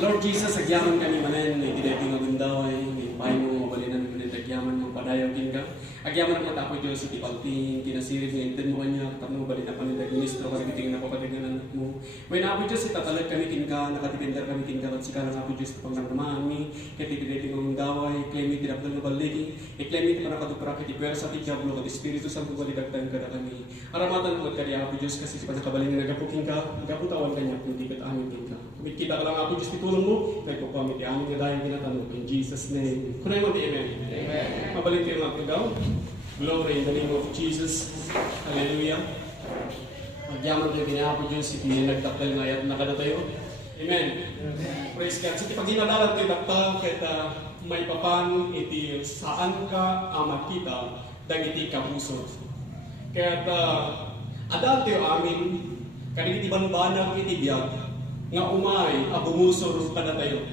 Lord Jesus, agyaman kami manen, may tinayang magundaway, may pahay mo mabalinan mo ng agyaman mo, padayaw ka. Agyaman mo tapo Diyos, iti pagting, kinasirip ng intin mo kanya, tapno balita pa ng ministro, karagiting na kapatigan anak mo. May na po Diyos, itatalag kami kinka, nakatipindar kami kinka, at sika na po Diyos, pangramdamaan mi, kaya titinating ang gaway, kaya may tinapdal na baligi, kaya may tinapdal kiti pwera sa tijablo, at Espiritu Santo baligagdan ka na kami. Aramatan mo at kaya po Diyos, kasi sa panakabalin na nagapuking ka, nagaputawan kanya, kung di ka amin kinka. Kumit kita ka lang po Diyos, tulong mo, kaya po kami, amin nga dahil ginatanong, in Jesus' name. Kunay mo, amen. Amen. Mabalik kayo mga pagaw. Glory in the name of Jesus. Hallelujah. Magyaman kayo pinahapo Diyos, hindi nagtakdal na ayat na kada tayo. Amen. Praise God. So, pag ginalalat kayo takdal, kaya may papan, iti saan ka makita, dagiti kabusod. Kaya adal tayo amin, kanigiti banbanang iti biyag, nga umay, abumusor kada tayo.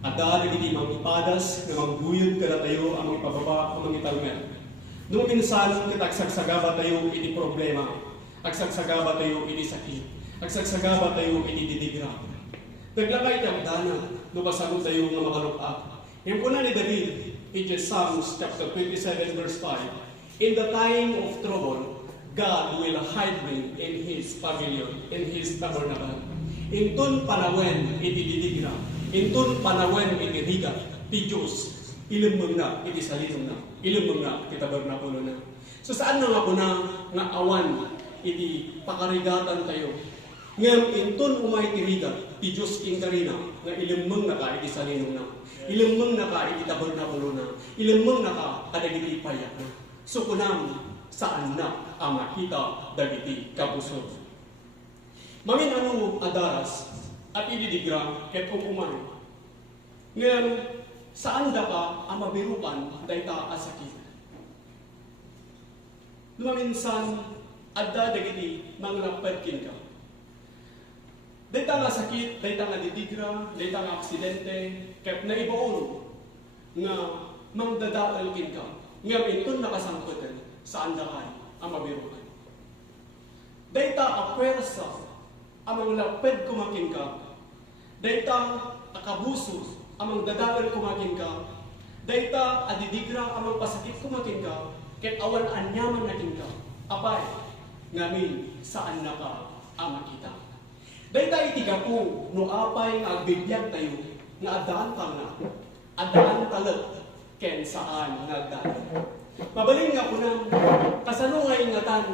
Adal iti mangipadas, nga mangguyod kada tayo, ang ipababa, ang mangitalmer. Nung minsan, agsagsagaba tayo iti problema, agsagsagaba tayo iti sakit, agsagsagaba tayo iti didigra. Naglakay tayo dana, nubasano tayo nga makalupak. Yan po na ni David, iti Psalms chapter 27 verse 5, in the time of trouble, God will hide me in His pavilion, in His tabernacle. Intun panawen iti didigra, intun panawen iti riga, ti Diyos, ilimang na, iti salinong na, ilimang na, iti tabernakulo na. So saan na nga po na, nga awan, iti pakarigatan tayo. Ngayon, intun umay tiriga, ti Diyos inkarina, nga ilimang na ka, iti salinong na, ilimang na ka, iti tabernakulo na, ilimang na ka, kadagiti payak na. So kunam, saan na, ang makita, dagiti kapusod. Mamin ano adaras, at ididigra, ket umay. Ngayon, saan da ka ang mabirukan dayta asakit? Lumaminsan, adda dagiti manglapetkin ka. Dayta nga sakit, dayta nga didigra, dayta nga aksidente, kaya naibaon nga mangdadaelkin ka. Ngayon, ito nakasangkutan, saan da ka ang mabirukan? Dayta apwersa, ang manglapet kumakin ka. Dayta akabusos, amang dadagal kumakin ka, dayta adidigra amang pasakit kumakin ka, ket awan anyaman nakin ka, apay, ngamin saan na ka ang makita. Dayta itiga po, no apay nga agbibiyag tayo, nga adaan pa nga, adaan talag, ken saan nga agdaan. Mabalin nga po na, kasalungay nga tan,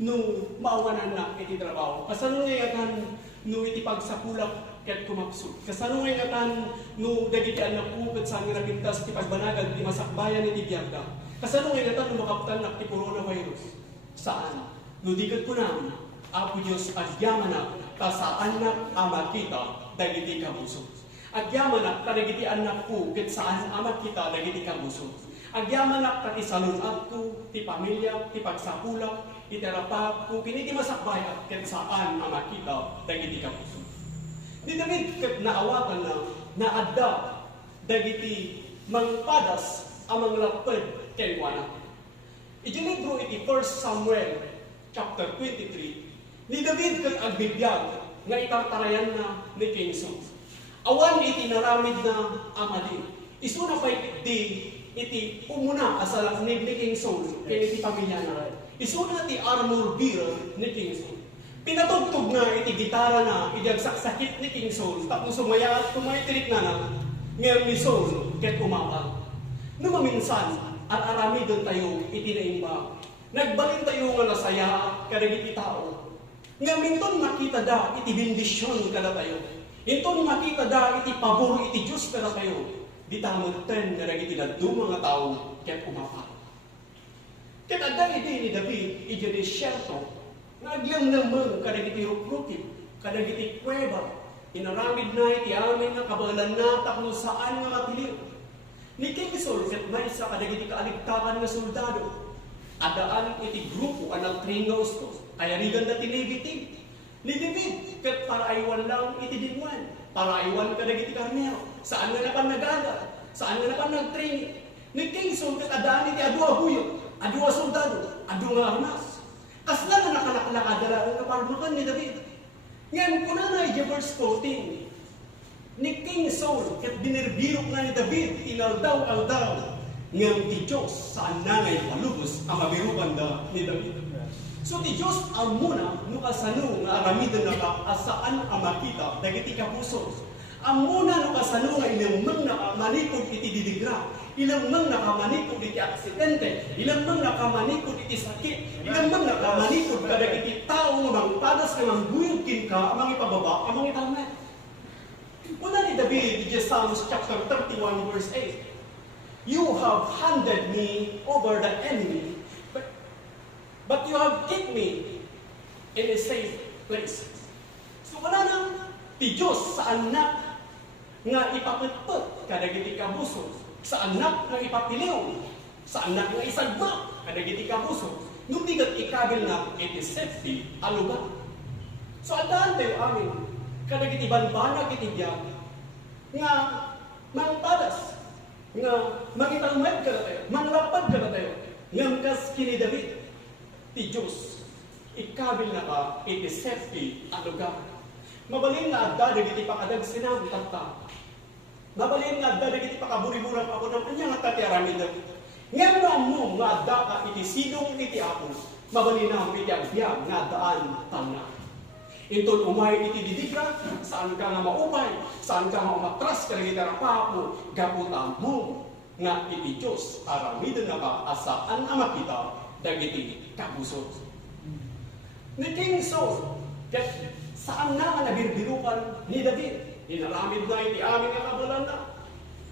no maawanan na iti trabaho, kasalungay nga tan, no iti pagsapulak, ket kumapsud. Kasano nga ingatan no dagiti anak ko ket sa nga pintas ti pagbanagal ti masakbayan iti biyagda. Kasano nga ingatan no makaptan na ti coronavirus. Saan? No diket ko na Apo Dios agyaman na ta saan na amakita dagiti kabusod. Agyaman na kadagiti anak ko ket saan amakita dagiti kabusod. Agyaman na ket isalunat ko ti pamilya ti pagsapulak iti rapak ko kiniti masakbayan ket saan amakita dagiti kabusod. Di David ket naawatan na naadda dagiti mangpadas amang laped ken wana. Iti libro iti 1 Samuel chapter 23. Ni David ket agbibiyag nga itartarayan na ni King Saul. Awan iti naramid na amadi. Isuna pa iti umuna asalak ni King Saul ken iti pamilya na. Isuna ti armor bearer ni King Saul. Pinatugtog na iti gitara na idiagsaksakit ni King Saul, tapos sumaya at tumaytirik na ngayon ni Saul, ket umapag. Numaminsan, at arami doon tayo iti naimba. Nagbalin tayo nga nasaya, kadagiti tao. Ngayon ton makita da iti bendisyon kada tayo. Inton makita da iti pabor iti Diyos kada tayo. Di tamutten kadagiti ladto mga tao, ket umapag. Ket adda iti ni David, iti desyerto, naglang naman kadagiti rukrukit, kadagiti kuweba, inaramid na iti amin na kabalan na takno saan nga matilir. Ni King Saul ket may isa kadagiti kaaligtakan nga soldado. Adaan iti grupo anang tringaustos, ayarigan na tinibiti. Ni David ket para aywan lang iti dinwan, para aywan kadagiti karnero. Saan nga napan nagaga? Saan nga napan nagtraining? Ni King Saul ket adaan iti adua buyot, adua soldado, adua armas. Kasla na nakalakadala ang kaparmakan ni David. Ngayon ko na verse 14. Saul, ket binirbirok na ni David, inaldaw-aldaw, ngam ti Diyos saan nangay palubos ang mabirukan da ni David. So ti Diyos ang muna, nukasano nga aramidan na ka, asaan ang makita, dagiti kapuso. Ang muna nukasano nga ilang mang nakamanikod iti didigra, ilang mang nakamanikod iti aksidente, ilang mang nakamanikod iti sakit, ilang mang nakamanikod kadag iti tao nga mangpadas nga mangguyugkin ka, amang ipababa, amang italmet. Una ni David, in Psalms chapter 31 verse 8, "You have handed me over the enemy, but you have kept me in a safe place." So wala nang ti Diyos sa anak nga ipapitpit kadagiti kabuso, sa anak nga ipapiliw, sa anak nga isagba kadagiti kabuso, nung bigat ikabil na iti safety alugan. So andaan tayo amin kadagiti banbanag iti diyan nga mangpadas, nga mangitalmed ka na tayo, manglapad ka na tayo, ngamkas kini David, ti Diyos, ikabil na ka, iti safety ang lugar. Mabalin nga adda, dagiti pakadag sinang tagta. Mabalin nga adda, dagiti pakaburi-burang ako ng kanya nga tatiarami David. Ngayon mo nga adda ka, iti sidong iti ako, mabalin na iti agbyag nga addaan tanna. Itong umay iti didigra, saan ka nga maupay, saan ka nga umatras, kalagit arapa mo, gaputan mo, nga iti Diyos, aramidan na ka, asaan ang makita, dagiti kabuso. Ni King Saul, saan na nga nabirbirukan ni David, inaramid na iti amin nga kabulan na,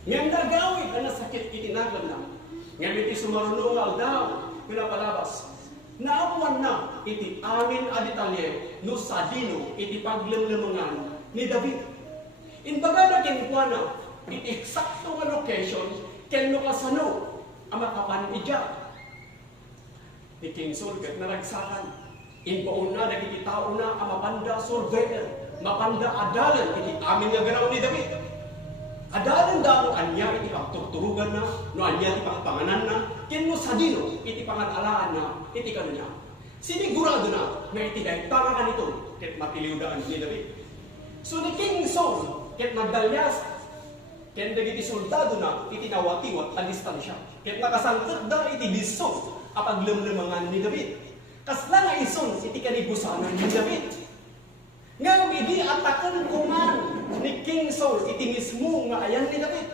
ngayon nagawid na nasakit iti naglan na, ngayon iti sumarunong aldaw, pinapalabas, naamuan na iti amin aditalye no sadino iti paglemlemangan ni David. Inbaga na kinkwana iti eksakto nga location ken lokasano ang makapan ija. Ni King Saul ket naragsakan. Inbaon na dagiti tao na ang mapanda surveyor, mapanda adalan iti amin nga garaw ni David. Adalan daw anya iti pagturturugan na, no anya iti pagpanganan na, ken mo sadino iti panganalaan na, iti kanya. Sinigurado na iti dahil pangakan ito, ket matiliwdaan ni David. So ni King Saul, ket nagdalyas, ken dagiti soldado na, iti nawatiwat ang distansya. Ket nakasangkot da iti disog, apaglemlemangan ni David. Kasla nga ison, iti kanibusanan ni David. Ngayon, hindi atakan kuman ni King Saul, iti mismo nga ayan ni David.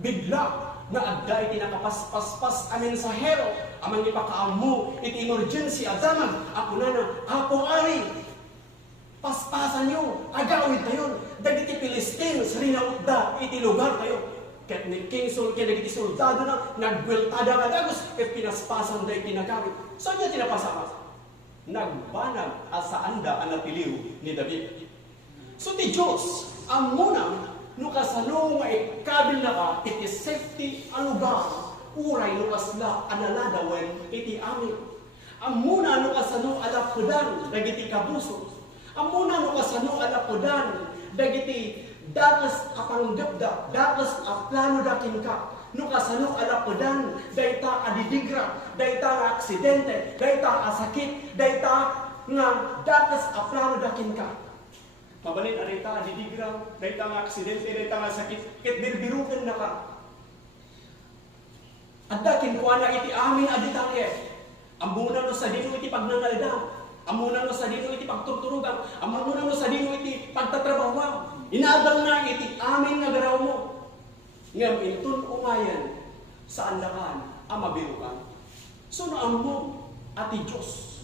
Bigla na adda iti nakapaspas amin sa hero, amang ipakaamu, iti emergency adaman, ako na ako ari, paspasan nyo, agawid tayo, dagiti Philistines, rinaudda, iti lugar tayo. Ket ni King Saul, kaya dagiti soldado na, nagweltada nga dagos, ket pinaspasan da iti nagawid. So niya tinapasakas? Nagbanag asa anda ang napiliw ni David. So ti Diyos, ang muna, nukasano nga ikabil na ka, iti safety ang lugar, uray nukasla analadawen iti amin. Ang muna nukasano alapudan, dagiti kabuso. Ang muna nukasano alapudan, dagiti dakas apanggapda, dakas aplano dakin ka. Nukasano alapudan, dayta adidigra, dayta aksidente, dayta asakit, dayta nga dakas aplano dakin ka. Mabalin dayta adidigra, dayta nga aksidente, dayta nga sakit, ket birbiruken na ka. Adda kinkuana iti amin aditalye. Amuna no sa dino iti pagnangalda, amuna no sa dino iti pagturturugan, amuna no sa dino iti pagtatrabaho. Inaadal na iti amin nga garaw mo. Ngam intun umayan sa andakan ang mabirukan. So naam mo ati Diyos.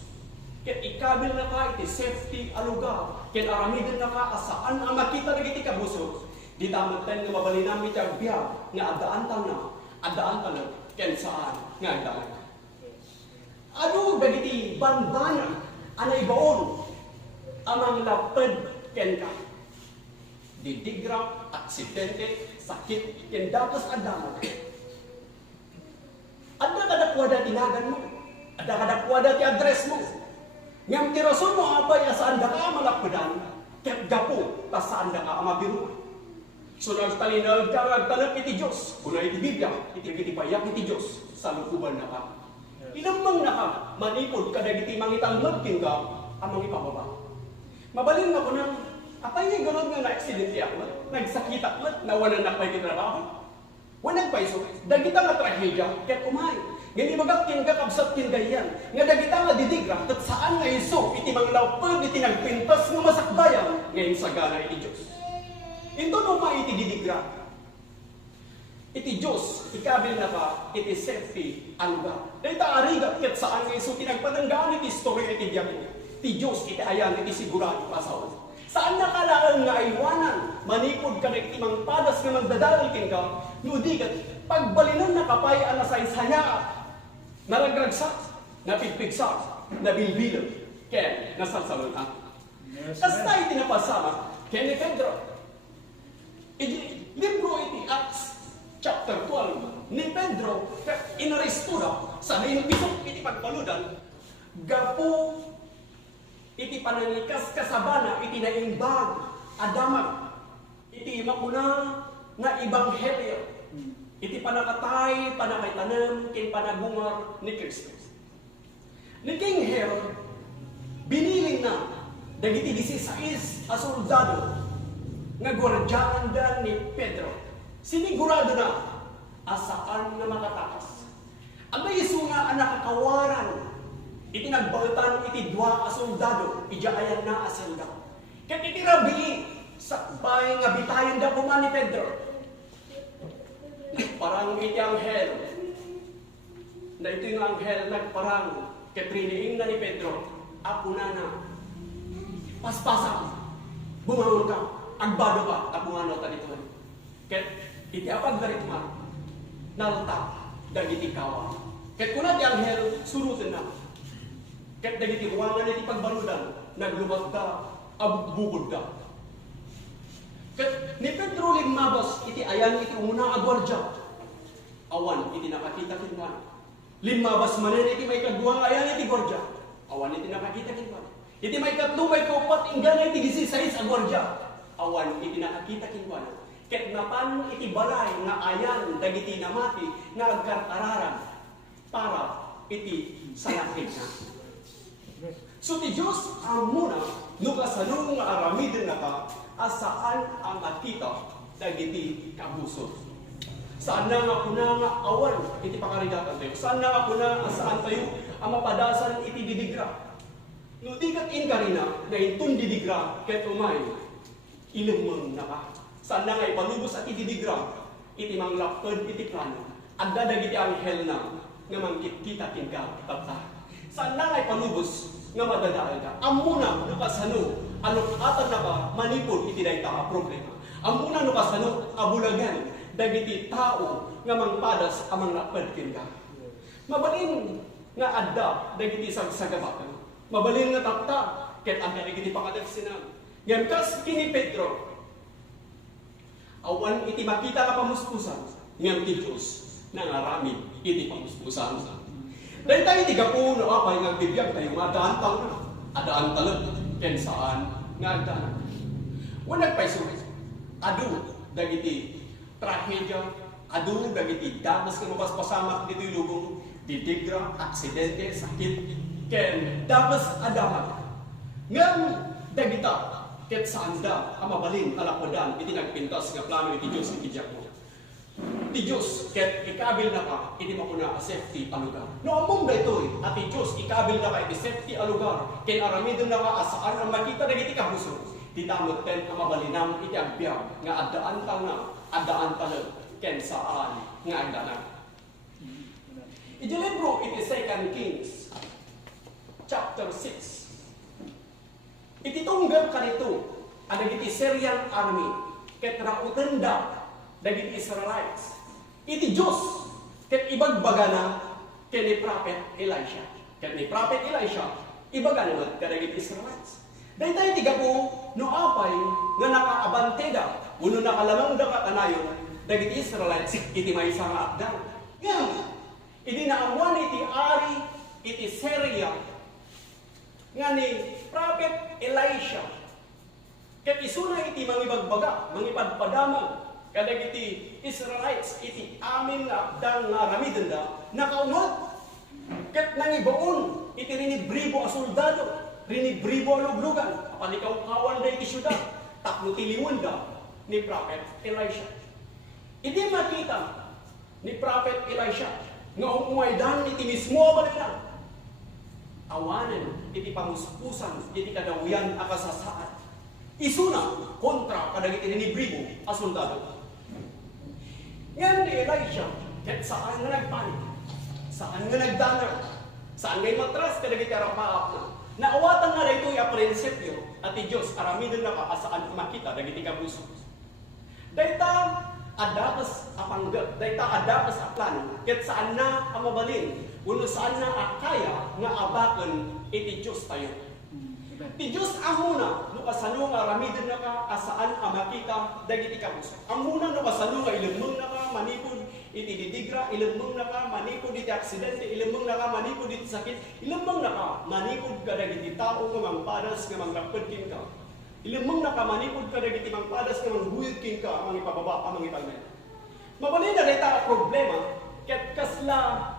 Ket ikabil na ka iti safety alugar. Ket aramidin na ka asaan ang makita na iti kabuso. Di damatan nga mabalinam iti agbiag nga adaan na, ken saan nga adaan. Ano dagiti banbana anay baon amang lapad ken ka. Didigra, aksidente, sakit, ken datos adama. Adda kadakwada tinagan mo. Adda kadakwada ti address mo. Ngam ti rason mo apay asaan da ka malakpadan, ket gapo tasaan da ka mabiruan. So nagtalinag ka nagtanap iti Dios, kuna iti Biblia, iti payak iti Dios sa lukuban na ka. Ilamang na ka, manipod kadagiti mangitalmod ken ka amang ipababa. Mabalin nga kunang Apay nga gano'n nga na-aksidente ako, nagsakit ako, nawalan na pa'y kitrabaho. Walang paiso, dagita nga trahedya, kaya umay. Ganyan magaktin ka, kabsatkin ganyan. Nga dagita nga didigra, at saan nga iso, iti manglawpag, iti nagpintas nga masakbayan, ngayon sa gana iti Diyos. Ito no iti didigra. Iti Diyos, ikabil na ka, iti safety, ang lugar. Dahil arigat, kat saan nga iso, tinagpananggaan iti istorya iti diyamin. Iti Diyos, iti ayan, iti sigurado pasaw. Saan nakalaan nga iwanan, manipod ka na itimang padas nga magdadalkin ka, nudigat, pagbalinan na kapayaan na sa isaya, naragragsak, napigpigsak, nabilbilang, kaya nasasalun ha. Kasta iti napasama, kaya ni Pedro. Libro iti Acts, chapter 12, ni Pedro, inaristura, sa nainubisok iti pagpaludan, gapo iti pananikas kasabana, iti naimbag, adamag, iti makuna na ibanghelyo, iti panakatay, panakaitanam, kin panagungar ni Kristo. Ni King Herod, biniling na, dagiti 16 a soldado, nga gwardyaan da ni Pedro. Sinigurado na, asaan na makatakas. Ang naiso nga ang nakakawaran, iti nagbaltan iti dua a soldado, ijaayan na asenda. Ket iti rabi, sakbay nga bitayan da kuman ni Pedro. Parang iti anghel, na ito yung anghel nagparang, ket riniing na ni Pedro, ako na, paspasan, bumangon ka, agbado ka, tapungano ta dito. Ket iti apag na rito man, nalta, dagiti kawa. Ket kuna di anghel, surutin na. Ket dagiti ruangan iti pagbaludan, naglubag da, agbukod da. Ket ni Pedro limabas iti ayan iti umuna a gwardya. Awan iti nakakita kinman. Limabas manen iti may kaduang ayan iti gwardya. Awan iti nakakita kinman. Iti may katlo may kaupat inggan iti 16 a gwardya. Awan iti nakakita kinman. Ket napan iti balay nga ayan dagiti namati nga agkartararan para iti salakin na. So ti Diyos ang muna, nukasano nga aramidin na ka, asaan ang nakita dagiti kabusot. Saan na nga kuna nga awan, iti pakarigatan tayo. Saan na nga kuna, asaan tayo, ang mapadasan iti didigra. No di kat inkarina, na itong didigra, ket umay, ilumang na ka. Saan na nga ipalubos at itidigra, iti manglapod iti plano. At dadagiti anghel na, nga mangkit-kita kinka, tapta. Saan na nga ipalubos, nga madadaan ka. Amuna, nukasano, atan na ba, manipod iti dayta ka problema. Amuna, nukasano, abulagan, dagiti tao, nga mangpadas, amang napadkin ka. Mabalin nga adda, dagiti sagsagabakan. Mabalin nga tapta, ket ang dagiti pakadagsinan. Ngamkas kini Pedro, awan iti makita ka pamuspusan, ngam ti Diyos, nangarami iti pamuspusan. Dahil tayo tigapuno apay nga bibiyag tayo nga adaan taon na. Adaan talag, ken saan nga adaan. Wanag pa'y sulit. Adu, dagiti trahedya, adu, dagiti damas nga mapaspasamak dito yung lubong, ditigra, aksidente, sakit, ken damas adamat. Ngam, dagita, ket saan da, ang mabalin, alakodan, iti nagpintas nga plano iti Diyos, iti Diyak mo. Ti Diyos, ket ikabil na ka, iti makuna a safety a lugar. No among daytoy, at ti Diyos, ikabil na ka, iti safety a lugar, ken aramidon na ka, asaan ang makita na iti kabuso. Ti damot ten, ang mabalinam, iti agbyag, nga adaan taw na, adaan talag, ken saan, nga agdanag. Iti libro, iti 2 Kings, chapter 6. Iti tunggal kanito, ang iti Syrian army, ket rautan da, dagiti Israelites. Iti Diyos, ket ibagbaga na ken ni Prophet Elisha. Ket ni Prophet Elisha, ibaga naman kadagiti Israelites. Dahil tayo tigapo, no apay, nga nakaabantega, uno nakalamang da katanayon, dagiti Israelites, iti may nga agdan. Yan, iti naamuan iti ari, iti Syria, nga ni Prophet Elisha. Ket isuna iti mangibagbaga, mangipadpadamag, kadag iti Israelites, iti amin nga abdang nga ramidin da, nakaunod. Ket nangibaon, iti rinibribo a soldado, rinibribo a luglugan, apanikaw-kawan da iti syudad, tapno tilingon da ni Prophet Elisha. Iti makita ni Prophet Elisha nga umwaydan iti mismo ba nila. Awanen iti pamuspusan iti kadawian a kasasaad. Isuna kontra kadagiti ni Bribo a soldado. Ngayon ni Elisha, ket saan nga nagpanik? Saan nga nagdanar? Saan nga'y matras kadagiti arapaap na? Naawatan nga dito yung prinsipyo at Diyos aramidon na ka asaan makita dagiti kabuso. Dayta adapas apanggap, dayta adapas a plano, ket saan na amabalin, uno saan na akaya nga abaken iti Diyos tayo. Ti Diyos amuna no kasano nga aramidon na ka asaan makita dagiti kabuso. Amuna no kasano nga ilemong na ka manipod iti didigra, ilemong na ka manipod iti aksidente, ilemong na ka manipod iti sakit, ilemong na ka manipod ka dagiti tao nga mangpadas nga manglapad kin ka. Ilemong na ka manipod ka dagiti mangpadas nga mangguyod kin ka amang ipababa amang ipagmen. Mabalin na dayta problema ket kasla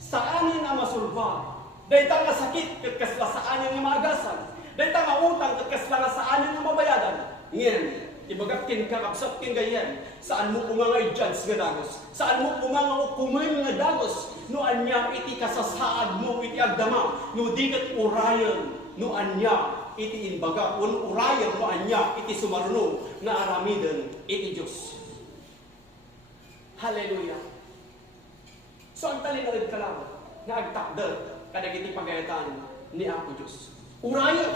saanin ang masulba. Dayta nga sakit ket kasla saanin nga maagasan. Dayta nga utang ket kasla nga saanin nga mabayadan. Ngayon, ibagat kin kakapsat kin gayan, saan mo kumangay judge nga dagos? Saan mo kumangay kumay nga dagos? No anya iti kasasaad mo iti agdama, no dikat urayan, no anya iti inbaga, un urayan no anya iti sumaruno nga aramiden iti Diyos. Hallelujah. So ang talinawid ka lang na agtakder kadagiti pagayatan ni Apo Diyos. Urayan.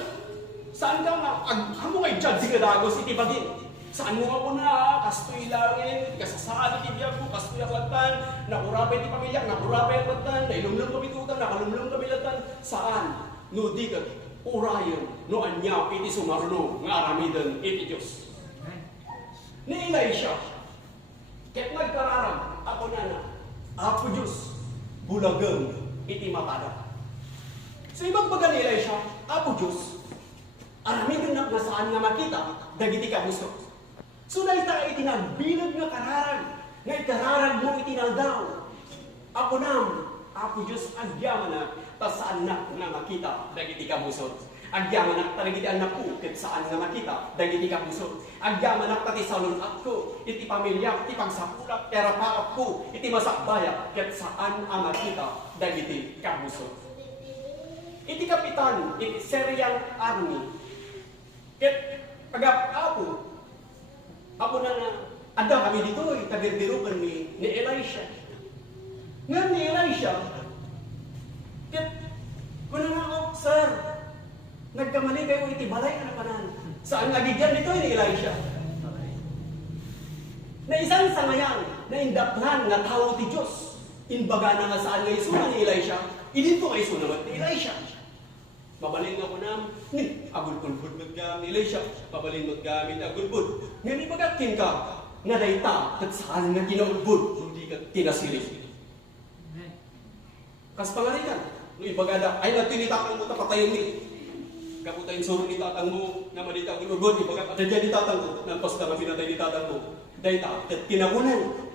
Saan ka nga? Amo ngay judge nga dagos iti bagin. Saan mo ako na? Kastoy langin, kasasaan iti biyag mo, kastoy aklatan, nakurapay iti pamilya, nakurapay aklatan, nailumlum kabitutan, nakalumlum kabilatan. Saan? No di ka urayan, no anya iti sumaruno nga aramidan iti Diyos. Ni Elisha, ket nagkararam, ako na Apo Diyos, bulagan iti matada. So ibang baga ni Elisha, Apo Diyos, aramidon na nga saan nga makita, dagiti kabuso. So dahita iti nagbilog nga kararan, nga ikararan mo itinaldaw. Ako nam, Apo Diyos, agyaman na, ta saan na nga makita, dagiti kabuso. Agyaman na, dagiti anak ko, ket saan nga makita, dagiti kabuso. Agyaman na, pati salunat ko, iti pamilya, iti pagsapulak, terapaap ko, iti masakbaya, ket saan nga makita, dagiti kabuso. Iti kapitan, iti Syrian army, ket pag-apo, ako na nga, ada kami dito, tabirbirukan ni Elisha. Nga ni Elisha, ket, kung na nga, sir, nagkamali kayo iti balay ka na panan. Saan nagigyan dito ni Elisha? Na isang sangayan, na indaklan nga tao ti Diyos. Inbaga na nga saan nga isuna ni Elisha, idito nga isuna ni Elisha. Mabalin nga ko na, agulbud maggamit, Elisha, mabalin maggamit, agulbud. Ngayon ibagatin ka, nga dayta, kat saan nga ginaulbud, hindi ka tinasilig. Kas pangalikan, no ibagada, ay natinitakang mo tapatayin ni. Kaputayin suro ni tatang mo, na madita agulbud, ibagat, at dyan ni tatang mo, nampas na pinatay ni tatang mo. Dayta, kat tinagunan.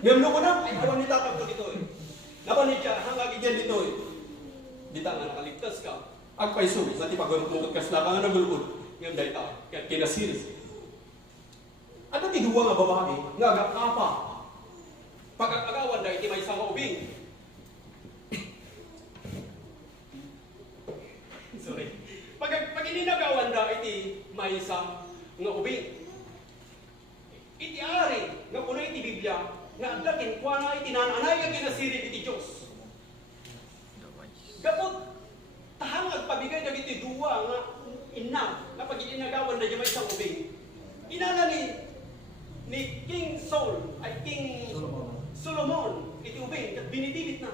Ngayon ko na, ay awan ni tatang mo dito eh. Napanit siya, hanggang dyan dito eh. Dita nga nakaligtas ka. Agpaiso, sa ti pagulbud kas na nga nagulbud. Ngayon dahil ta, kaya kinasiris. Ano ti duwa nga babae, nga agapa. Pag-agawan dahil ti may isang ubing. Sorry. Pag ininagawan dahil ti may isang nga ubing. Iti ari, nga punay iti Biblia, nga aglakin, kuha na iti nananay nga kinasirin iti Diyos. Kapag tahangag pabigay na iti duwa nga inam na pag itinagawan na may isang ubing. Inana ni King Saul ay King Solomon iti ubing kat binidibit na.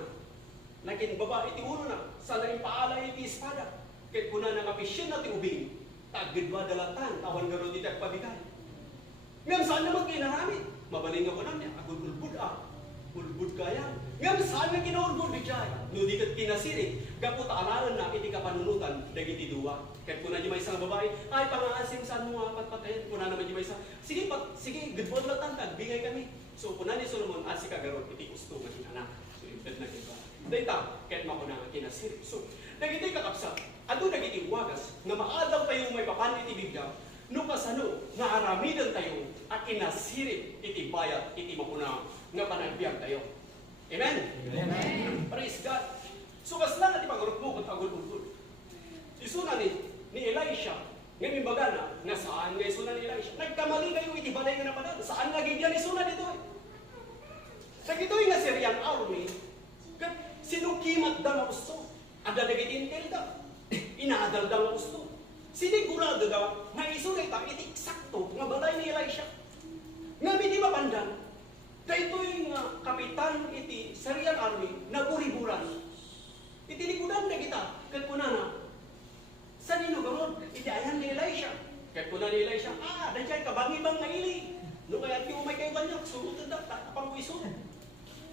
Naging baba iti ulo na sa naging paala iti espada. Kat kuna na kapisyon na iti ubing. Tagid ba dalatan tawan garo iti agpabigay. Ngayon saan naman kinaramit? Mabaling ako na niya. Agulbud ulbud kaya. Ngayon saan na kinaulbud di jay? No di kat kinasirig. Gapot alaran na iti kapanunutan dagiti duwa. Kahit kuna di may isang babae, ay pangaasim saan mo nga patpatayan. Kuna naman di may isang, sige, goodbod lang tag, bigay kami. So kuna ni Solomon, si kagarot, iti gusto nga anak. So imped na kita. Dahita, kahit makuna nga kinasirig. So, dagiti kakapsa, ado dagiti wagas, nga maadaw tayo may papan iti Biblia, Nukasano, nga aramidan tayo, at inasirip iti bayat, iti mapuna, nga panagbiag tayo. Amen? Amen. Praise God. So, kas lang ati pag-urot mo, kung agul-ugul. Isuna ni Elisha, nga mimbagana, nga saan nga isuna ni Elisha? Nagkamali kayo, iti balay nga naman, saan nga gigyan isuna dito? Sa gito'y nga Syrian army, sinukimat da nga gusto, ada nagitintel da, inaadal da nga gusto. Sinigurado daw, nga isuna ita, iti eksakto, nga balay ni Elisha. Nga hindi mapandan, dahito'y nga kapitan iti Syrian army, naguriburan. Iti likudan na kita, katpunana, sa ninugamon, iti ayan ni Elisha. Katpunan ni Elisha, nandiyan kabangibang nga ili. No kaya ti umay kayo banyak, surutan da, tapang isun.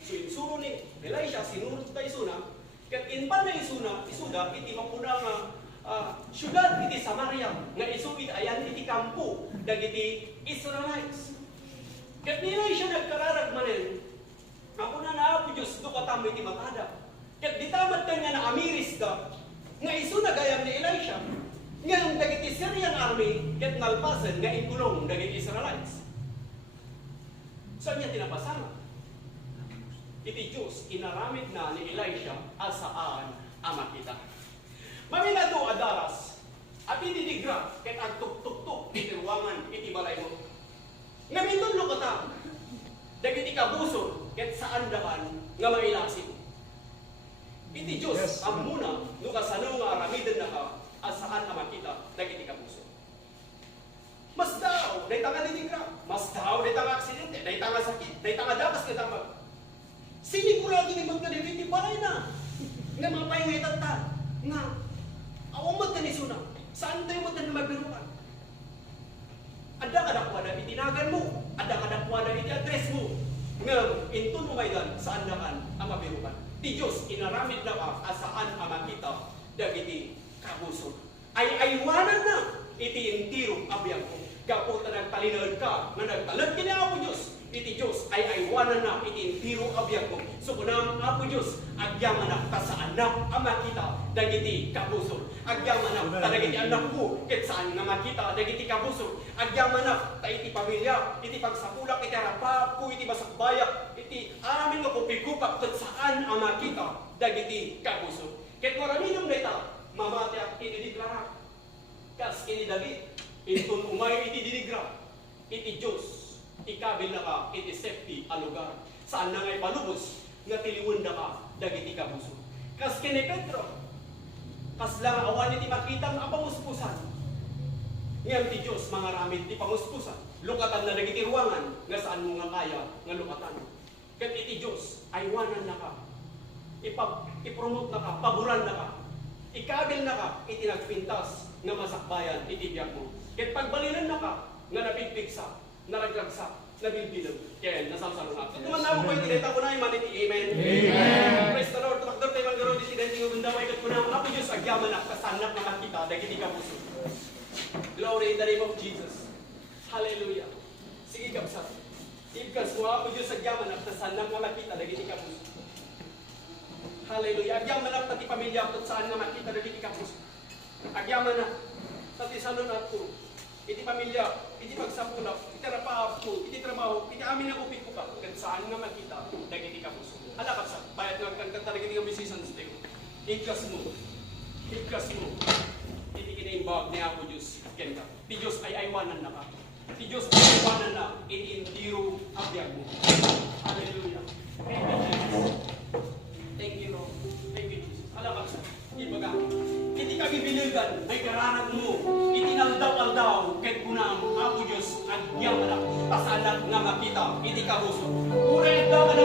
So insuro ni Elisha, sinurot ta isuna, kat inpan na isuda, iti mapuna nga, syudad iti Samaria, nga isubid ayan iti kampo, dagiti Israelites. Kat nila siya nagkararag manen, ako na naapo Diyos, do katamo iti matada. Kat ditamat ka nga na amiris ka, nga iso nagayam ni Elisha, nga ang dagiti Syrian army, kat nalpasan nga ikulong dagiti Israelites. Saan niya tinapasama? Iti Diyos, inaramid na ni Elisha, asaan ama kita. Maminato adaras, at itidigra, kat agtuk-tuk-tuk, iti ruangan, iti balay mo. Ngamitun lo kata, dagiti kabuson, ket saan daman nga mailasin. Iti Diyos, yes, ang muna, no kasano nga aramidan na ka, asaan ang makita, dagiti kabuson. Mas daw, dahi tanga ditigra, mas daw, dahi tanga aksidente, dahi tanga sakit, dahi tanga dakas ka tanga. Sinigurado ni magkalibiti, balay na. Nga mga pahingay ta, nga, awang magkanisuna, saan tayo magkan na magbirukan? Ada kadakwa na itinagan mo, ada kadakwa na iti-address mo. Nga, intun mo maydan, saan naman ang mabirukan. Ti Diyos, inaramid na ka, asaan ang makita, dagiti kabuson. Ay aywanan na, iti intiro abiyang ko. Kaputa nagtalinod ka, nga nagtalad ka niya ako Diyos. Iti Diyos, ay aywanan na, iti intiro abiyang ko. So kunang ako Diyos, agyaman na, ta saan na ang makita, dagiti kabuson. Agyaman na, ta dagiti anak ko, ket saan nga makita, dagiti kabuson. Agyaman na, ta iti pamilya, iti pagsapulak, iti harapap ko, iti masakbayak, iti amin nga pupigupak, ket saan ang makita, dagiti kabuson. Ket maraminong na ita, mamati at inidiklara. Kas ini David, itun umay iti dinigra, iti Diyos, ikabil na ka, iti safety a lugar. Saan na ngay palubos, nga tiliwan na ka, dagiti kabuson. Kas kini Pedro, kas lang awan iti makita ang panguspunan. Ngayon ti Diyos, mga ramid ti panguspunan. Lukatan na dagiti ruangan, nga saan mo nga kaya, nga lukatan. Kat iti Diyos, aywanan na ka. Ipromote na ka, paboran na ka. Ikabil na ka, iti nagpintas, nga masakbayan, iti biyak mo. Kat pagbalinan na ka, nga napigpigsa, naragragsa, nabilbilang. Kaya, nasamsalo na. Kung tumanda mo ko, itinita ko na, iman iti amen. Amen. Praise the Lord. Tumakdor tayo man garo, disidente ng bundaway, kat ko na, ako Diyos, agyaman na, kasanak na makita, dagiti kapuso. Glory in the name of Jesus. Hallelujah. Sige kapsat. Ibkas mo, ako Diyos, agyaman na, kasanak na makita, dagiti kapuso. Hallelujah. Agyaman na, pati pamilya, at saan na makita, dagiti kapuso. Agyaman na, pati sanon at ko. Iti pamilya, iti pagsapulap, iti rapahap ko, iti trabaho, iti amin na upik ko pa, kung saan nga makita, dagiti kapuso. Ala kapsa, bayad nga kanta dagiti nga misisan sa tayo. Igkas mo, iti kinaimbag ni ako Diyos, ken ka. Ti Diyos ay aywanan na ka. Ti Diyos ay aywanan na, iti indiro abiyag mo. Hallelujah. Thank you, Jesus. Thank you, Lord. Thank you, Jesus. Ala kapsa, ibaga. Iti kabibiligan, ay karanag mo, itinaldaw-aldaw, ket kunam, ako Diyos, agyaman na, tasanak nga makita, iti kabuso. Uray daw